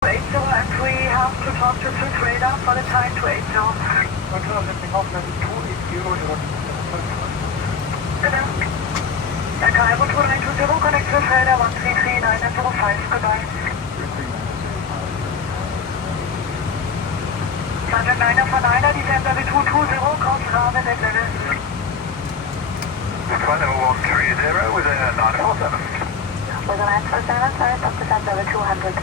80, and we have to talk to the trader for the time to 80. Control lifting off level 280, Hello. Airbus A320, connect to trader 133905, goodbye. Sergeant 9 descend level 220, cross Rahmen at level. Flight level 130 with a 947. With a 947, sorry, stop descent level 200.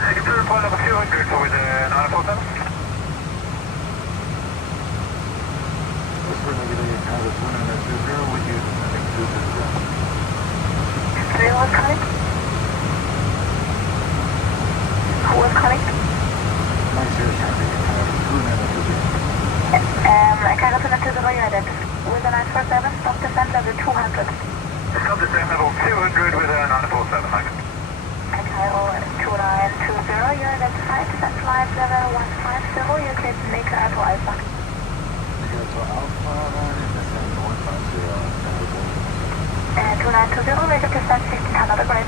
Take it to flight level 200 with a 947. Whisper negative, have a 200 with you, connect to the ground. Who was calling? Who was calling? My zero traffic, have 200 I can't open it to the unit. With a 947, stop descent level 200. Stop descent level 200 with a 947, thank you. Cairo 2920, you're identified, descent flight level 150, you can make to Alpha. Delta Alpha, descend 150, 2920, rate of descent 16 Canada, great.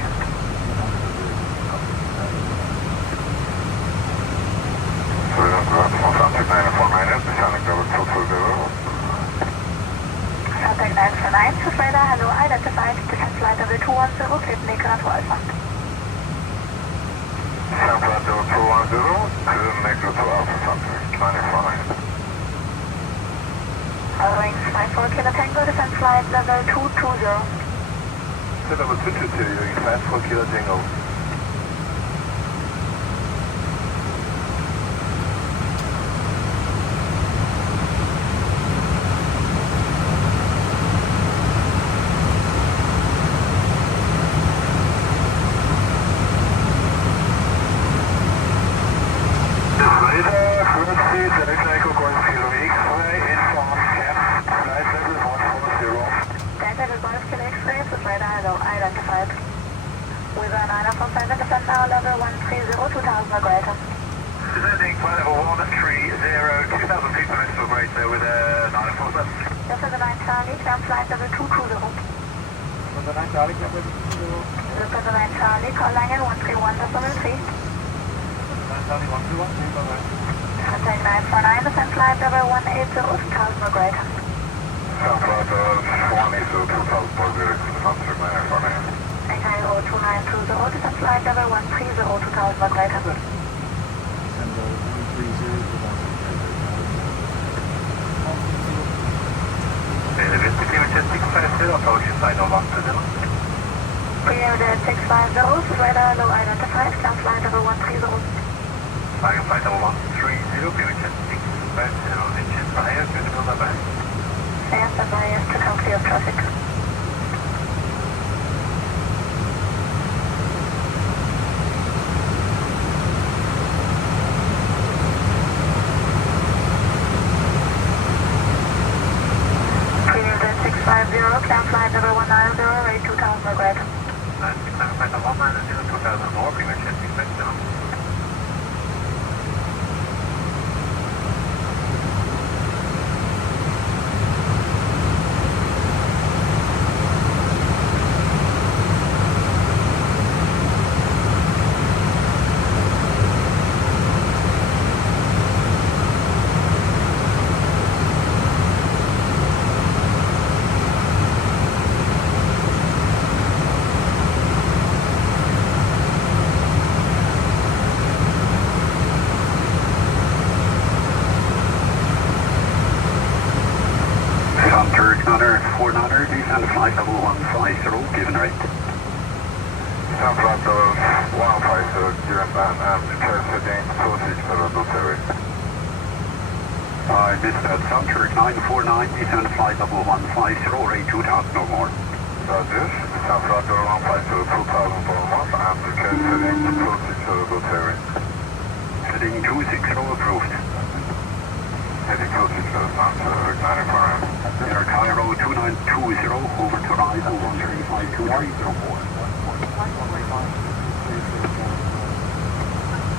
So we don't go up from Sunset 9 minutes, descending level 220. Contact 949 to radar, hello, identified, descent flight level 210, clip make to Alpha. Descent flight level 210 to Negro to Alpha Sunset 95. Following 54 Kilo Tango, descent flight level 220. Descent level 220, doing 54 Kilo Tango. Descending flight level 130, 2,000 feet per minute to operator with a 947. This is the 9 Charlie, climb flight level 220. From the 9 Charlie, climb level 220. This is the 9 Charlie, call Langen 131.3. 9 Charlie, 121, bye-bye. Contact 949, descent flight level 180, 2,000 operator. Descent flight level 180, 2,000 per minute to Sunset 949. Cairo 2920, descent flight level 130, 2,000 operator. Descend level 130, 650, approaching side of 120. Period 650, radar low identified, climb flight level 130. Flying flight level 130, period 650, engine fire, critical number. Fast and bias to come clear of traffic. Period 650, climb flight level 190, rate 2,000 regret. Flight level 190, 2,000 more, period 650. Descend flight level 150, given rate. Descent flight level 150, given and prepare setting sausage for the delivery. I missed that. Zurich 949, descend flight level 150, rate 2,000 or more. Roger, descent flight level 150, 2,000 for a month and prepare setting sausage for the delivery. Heading 260 approved. Heading sausage for the Zurich 949. Air Cairo 2920, over to rise 1352304.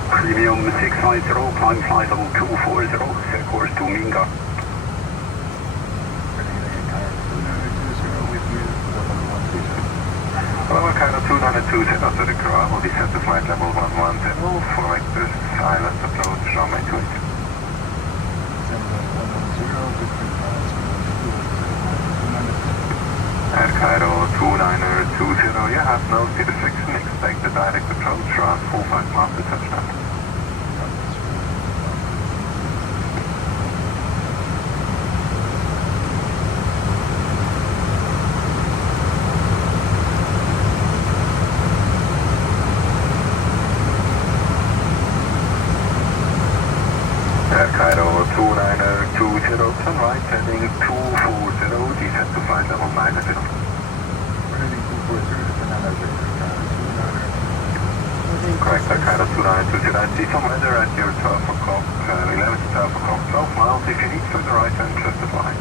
Premium 650, climb flight level 240, set course to Minga. With you, Hello, Cairo 2920. 2920 Zurich arrival, descend to flight level 110 for vector silent approach, runway 28. Air Cairo 2920, you have no section, expect the direct approach, around 45 miles to touchdown. Air Cairo 2920, turn right, heading 240, descend to flight level 90. We're heading 240 to Canada, Correct, Air Cairo 2920, I see some weather at your 12 o'clock, 11 to 12 o'clock, 12 miles, if you need further right turn, just at line.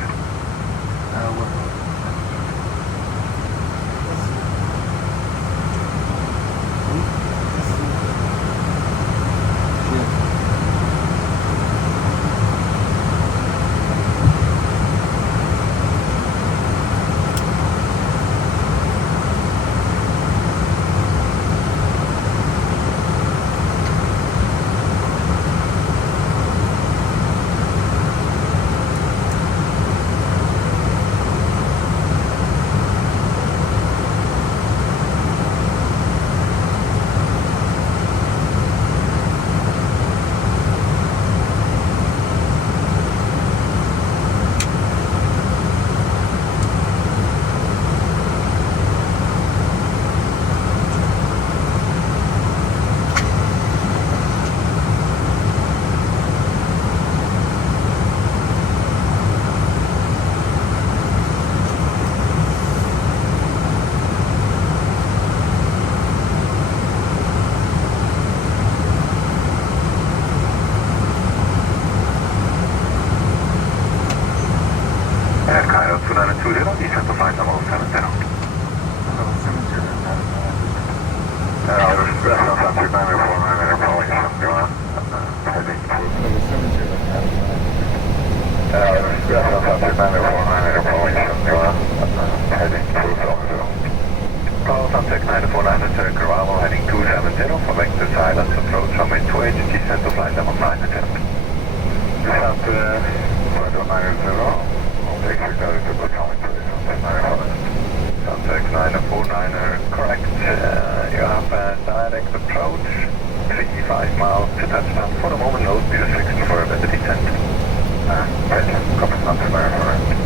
Air Cairo 2920, descend to flight level 70. Restaurant after 949, following 71, heading to... Restaurant after 949, following 71, heading to Zurich. Call contact 949, Zurich arrival, heading 270, for vector silence approach, runway 28, descend to flight level 90. Descent to flight level 90. Take your go to the calling please. Contact 949, correct. You have a direct approach, 65 miles to touchdown. For the moment, no speed restriction for a better descent. Right, copy, not to 949.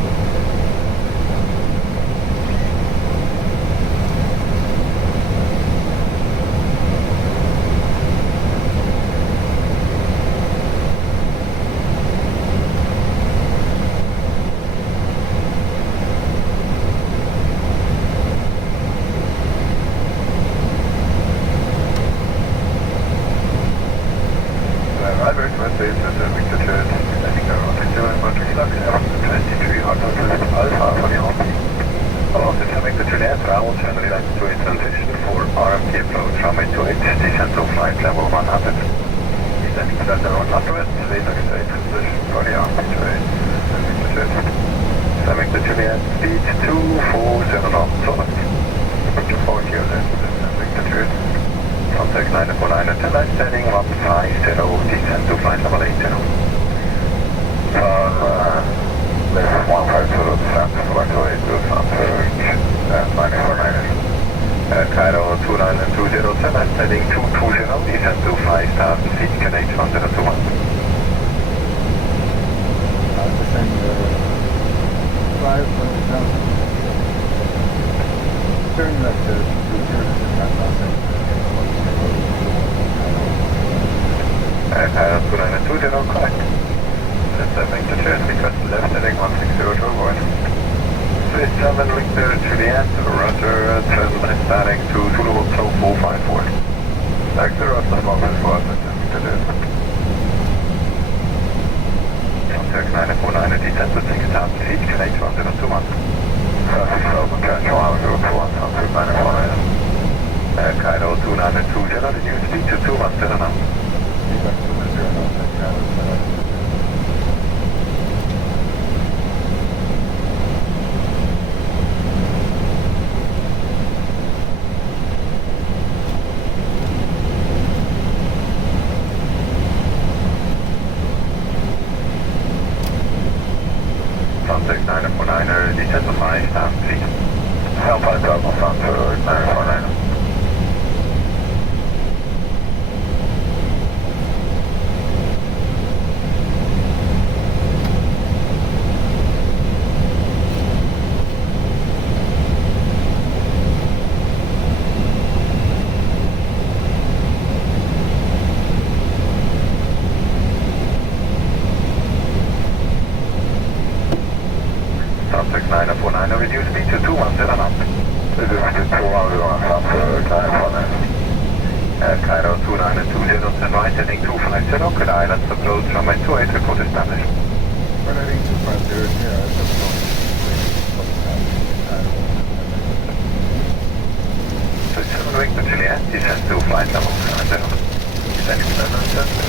5, down 3. Alpine Cardinal Sanford 949. Sunset 949, reduce speed to 210 knots. This is to 210 Sanford 949. Air Cairo 2920, turn right heading 250, clear islands approach runway 28, report established. Running 250, yeah, So 7 Victor Juliet, descend to flight level 70. Descend to level 70.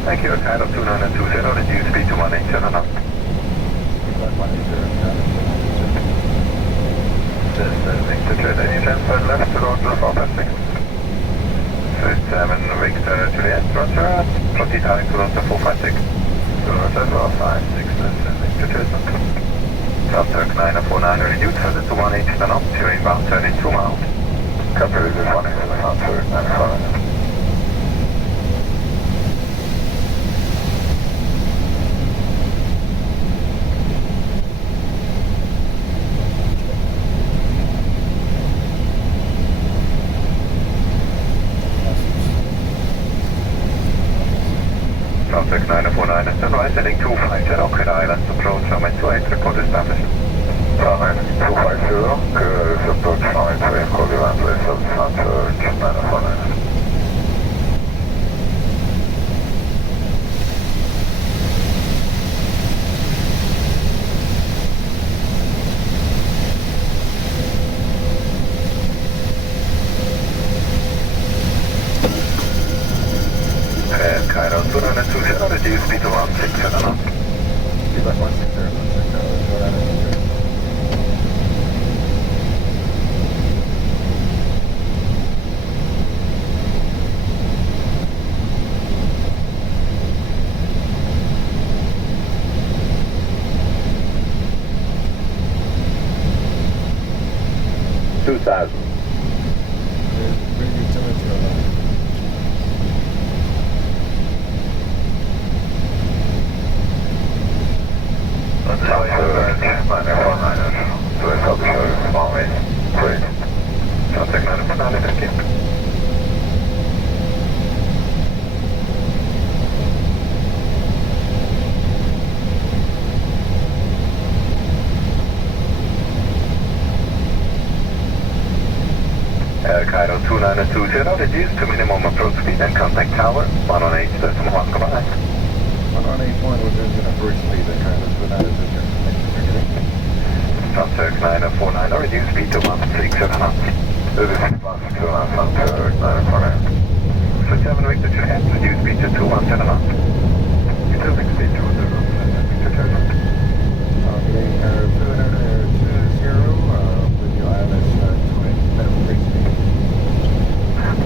Thank you, Cairo 2920, reduce speed to 180 knots. This is Victor Juliet, descend for left to Roger for passing. 7 Victor Juliet, Roger, proceed high to Roger 456. Roger 456, Victor Juliet. Southturk 949, reduce further to 180 knots, you're inbound turning 2 miles. Copy, this is 180 Sanford 949. Southturk 949, turn right heading 250, clear islands approach runway 28, report established. Runway 250, clear approach runway 28, call the runway of Sanford 949. Air Cairo 2920, reduce speed to 160 knots. Feedback 160, 160, 2000. Bring utility around. Sanford 949. So it's up to runway 3. Southturk 949, thank you. Air Cairo 2920, reduce to minimum approach speed and contact tower 118.1, goodbye. 181 was engine approach speed that kind of without a vision. Sunset 949, reduce speed to 160 knots. This is 129 Sanford 949. So 7 Victor Juliet, reduce speed to 217 knots. Utility speed 210, Victor Juliet. Okay, 220, with your ILS 20, minimum base speed.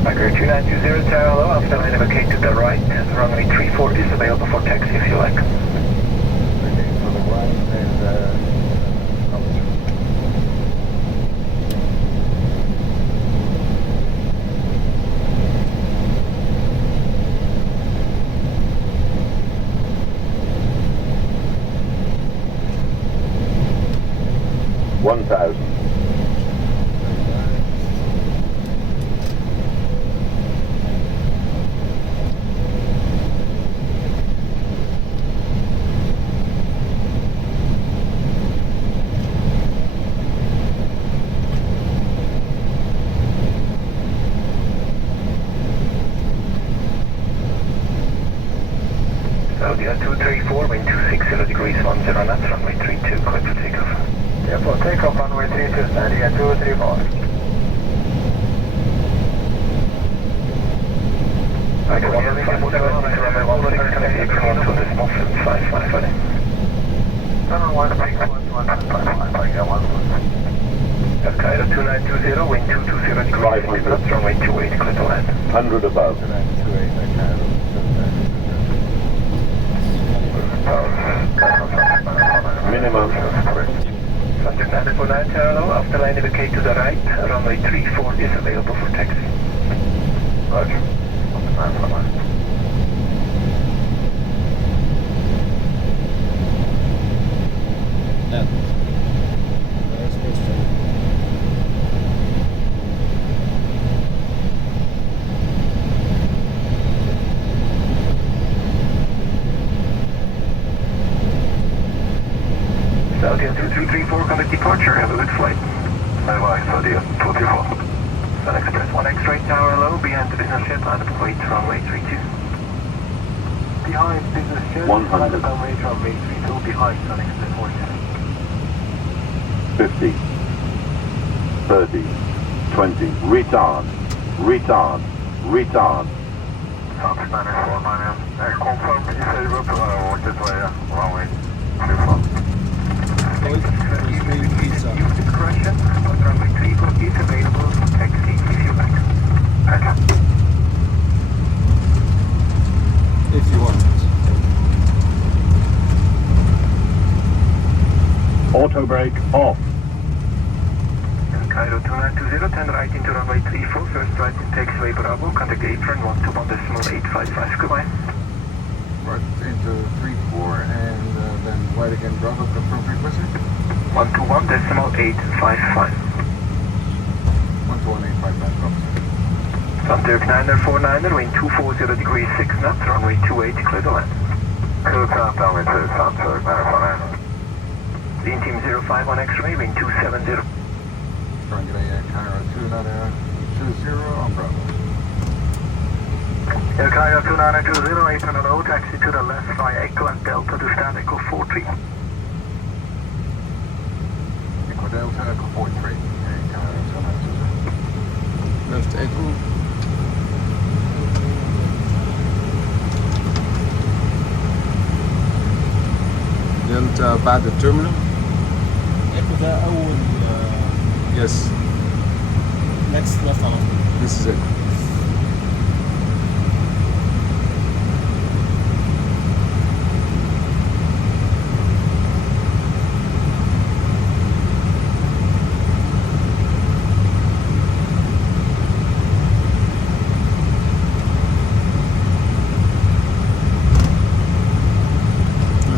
Micro 2920, tower hello, after line indicate to the right, runway 34 is available for taxi if you like. Okay, for the right and Saudi 234, wind 260 degrees 10 knots, runway 32, clear for takeoff. Yeah, for takeoff runway 32, Saudi 234. I can hear runway 16, connect to this Moffin 555. Cairo 2920, wind 220 degrees, 6 knots, runway 28, clear to land. 100 above. 2928 Minimum. Subject 949 Charlo, after line indicate to the right, runway 34 is available for taxi. Roger. Net. Airspace check. Saudi 2334, contact departure, have a good flight. Bye-bye, Saudi 234. Sun Express 1X right tower low, behind the business jet, line up and wait, runway 32. Behind business jet, 100. runway 32, behind Sun Express 47. 50, 30, 20, retard, retard, retard. South 949, confirm disable, watch it way, runway 34. Lloyd, Rosemary, Pizza. Correction, runway 34 is available for taxi if you like. Thank you. If you want. Auto brake off. Cairo 2920, turn right into runway 34, first right in taxiway Bravo, contact apron 121.855, goodbye. Right into 34 and then right again, Bravo, confirm frequency. 121.855. 121.855, Bravo. Zurich 949er, wind 240 degrees 6 knots, runway 28, clear to land. Clear countdown into Zurich 949. Lean team 051 X-ray, wind 270. Runway Cairo 2920 on Bravo. Air Cairo 2920, apron and low, taxi to the left via Echo and Delta to stand Echo 43. Echo Delta, Echo 43. Cairo 2920. Left Echo. Delta بعد التيرمينال. ايكو ده اول Yes, next left على طول. this is it.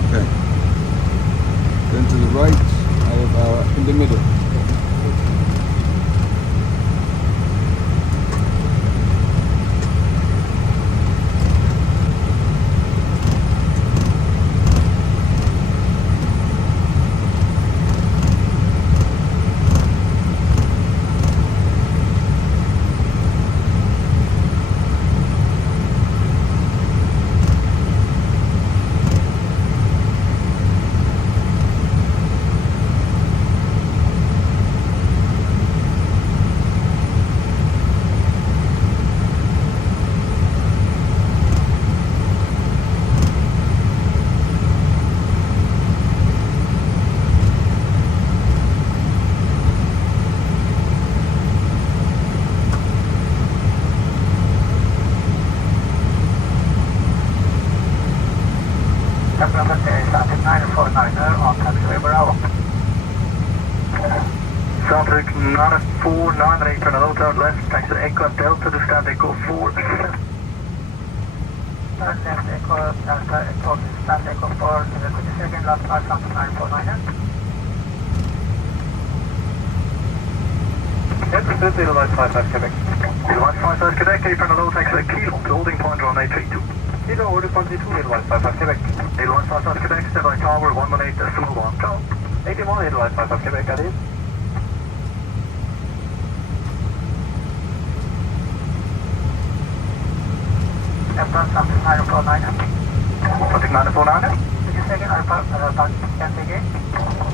Okay. Then to the right, I have in the middle. Zurich 949, apron and low, turn left, taxi to Echo and Delta to stand Echo 4. Turn left Echo, Delta Echo, stand Echo 4, could you say again last part, South 949? Yes, this is Edelweiss 55 Quebec. Edelweiss 55 Quebec, apron and low, taxi to Kilo, to holding point runway 32. Kilo, order 22, Edelweiss 55 Quebec. Edelweiss 55 Quebec, stand by tower 118.1. Ciao. 81, Edelweiss 55 Quebec, that is. Emperor, South 949. Contact 949. Could you say again, about 10 again?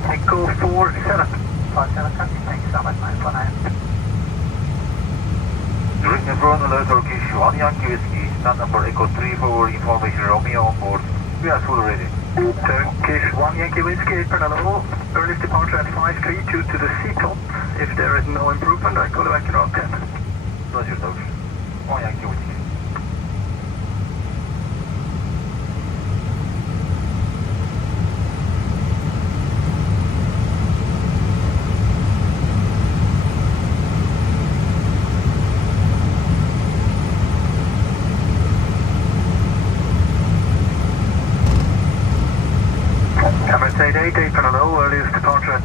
Echo 47. 47, thanks so much, 949. Zurich Front alert Turkish 1 Yankee Whiskey, stand number Echo 3 for information Romeo on board. We are full ready. Turkish 1 Yankee Whiskey, apron hello. Earliest departure at 532 to the C-top. If there is no improvement, I call you back in around 10. Roger, Dodge. 1 Yankee Whiskey. Emirates 88, apron hello. Earliest departure at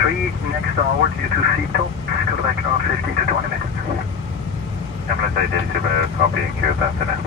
03 next hour due to C-top. Call you back in around 15 to 20 minutes. Emirates 88, copy and queue that now.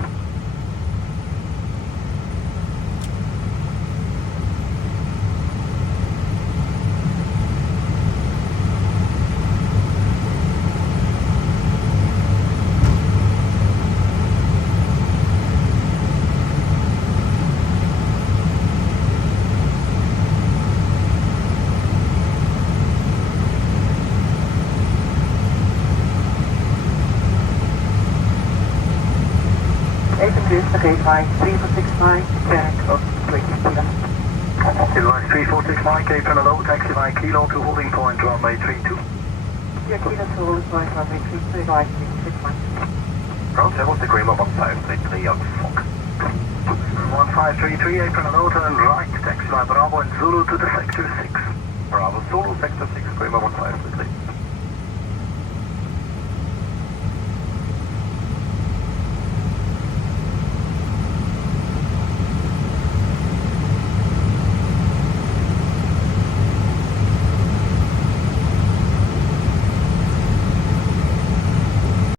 Gateway 3469, Zurich of 20 Kilo. Device 3469, apron hello. Taxi by Kilo to holding point runway 32. Your Kilo to holding point runway 32, device 369. Roger, what's the Grima 1533 on Fox? 1533, apron hello, turn right, taxi by Bravo and Zulu to the sector 6. Bravo, Zulu, sector 6, Grima 1533.